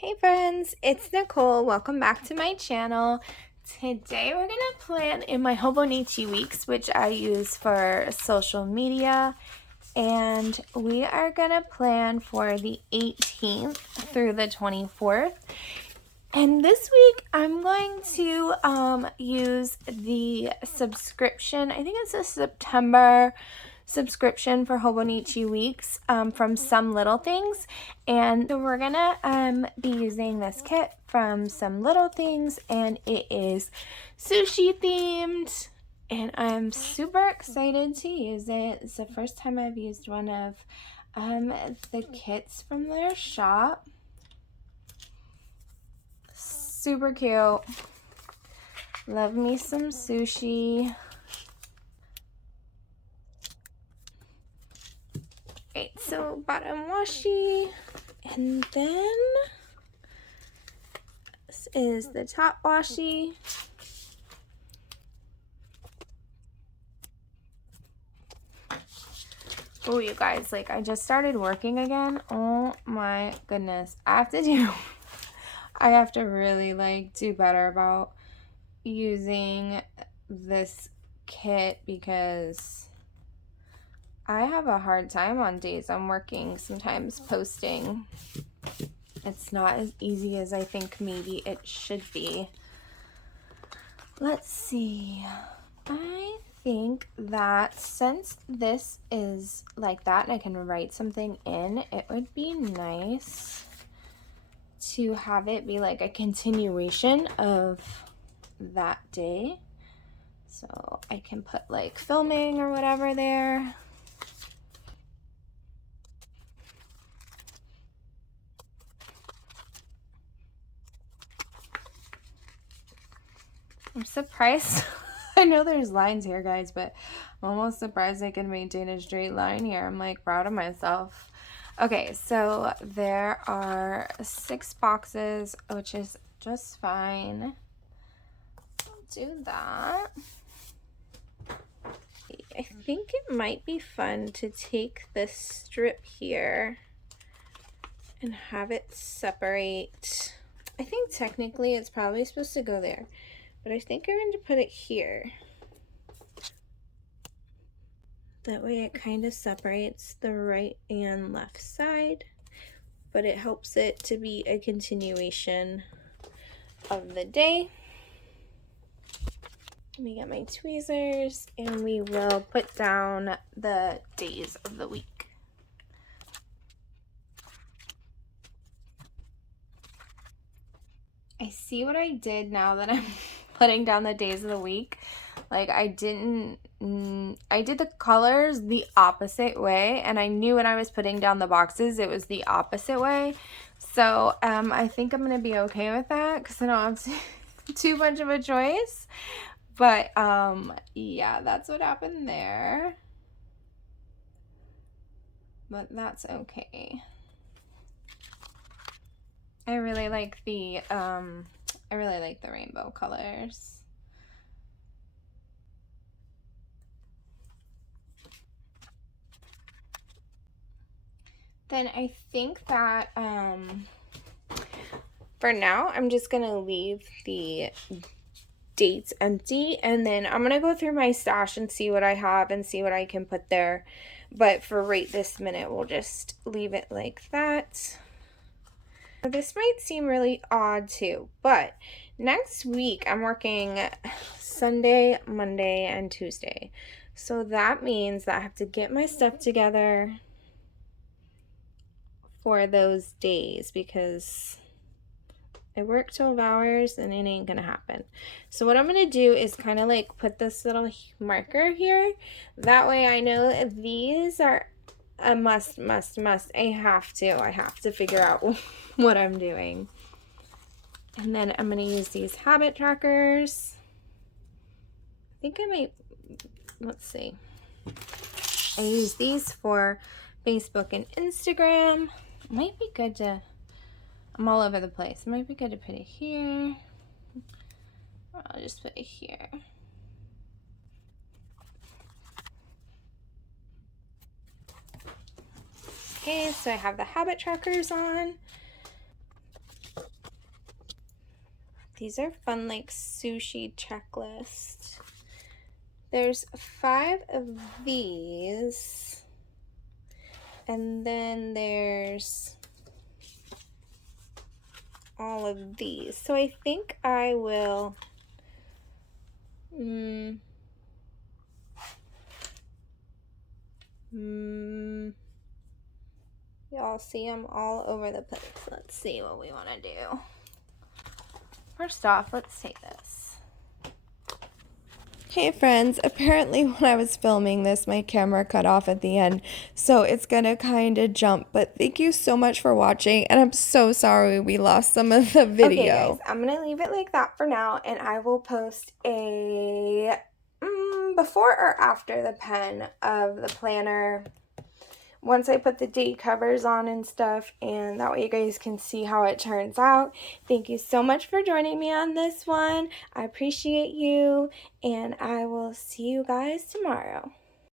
Hey friends, it's Nicole. Welcome back to my channel. Today we're gonna plan in my Hobonichi Weeks, which I use for social media, and we are gonna plan for the 18th through the 24th. And this week I'm going to use the subscription. I think it's a September subscription for Hobonichi Weeks from Sumlilthings, and so we're gonna be using this kit from Sumlilthings, and it is sushi themed, and I'm super excited to use it. It's the first time I've used one of the kits from their shop. Super cute. Love me some sushi. Right, so bottom washi, and then this is the top washi. Oh, you guys, like I just started working again. Oh my goodness. I have to really like do better about using this kit because I have a hard time on days I'm working sometimes posting. It's not as easy as I think maybe it should be. Let's see. I think that since this is like that and I can write something in, it would be nice to have it be like a continuation of that day. So I can put like filming or whatever there. I'm surprised. I know there's lines here, guys, but I'm almost surprised I can maintain a straight line here. I'm like proud of myself. Okay, so there are 6 boxes, which is just fine. I'll do that. I think it might be fun to take this strip here and have it separate. I think technically it's probably supposed to go there, but I think I'm going to put it here. That way it kind of separates the right and left side, but it helps it to be a continuation of the day. Let me get my tweezers and we will put down the days of the week. I see what I did now that I'm putting down the days of the week. Like I did the colors the opposite way, and I knew when I was putting down the boxes it was the opposite way. So I think I'm gonna be okay with that because I don't have too much of a choice. But yeah, that's what happened there. But that's okay. I really like the rainbow colors. Then I think that for now I'm just gonna leave the dates empty, and then I'm gonna go through my stash and see what I have and see what I can put there. But for right this minute, we'll just leave it like that. This might seem really odd too, but next week I'm working Sunday, Monday, and Tuesday. So that means that I have to get my stuff together for those days because I work 12 hours and it ain't gonna happen. So what I'm gonna do is kind of like put this little marker here. That way I know these are a must. I have to figure out what I'm doing. And then I'm gonna use these habit trackers. I think I might, let's see. I use these for Facebook and Instagram. Might be good to, I'm all over the place. It might be good to put it here. I'll just put it here. Okay, so I have the habit trackers on. These are fun, like sushi checklist. There's 5 of these. And then there's all of these. So I think I will y'all see I'm all over the place. Let's see what we want to do. First off, let's take this. Hey friends, apparently when I was filming this, my camera cut off at the end, so it's gonna kind of jump, but thank you so much for watching, and I'm so sorry we lost some of the video. Okay guys, I'm gonna leave it like that for now, and I will post a before or after the pen of the planner once I put the date covers on and stuff, and that way you guys can see how it turns out. Thank you so much for joining me on this one. I appreciate you, and I will see you guys tomorrow.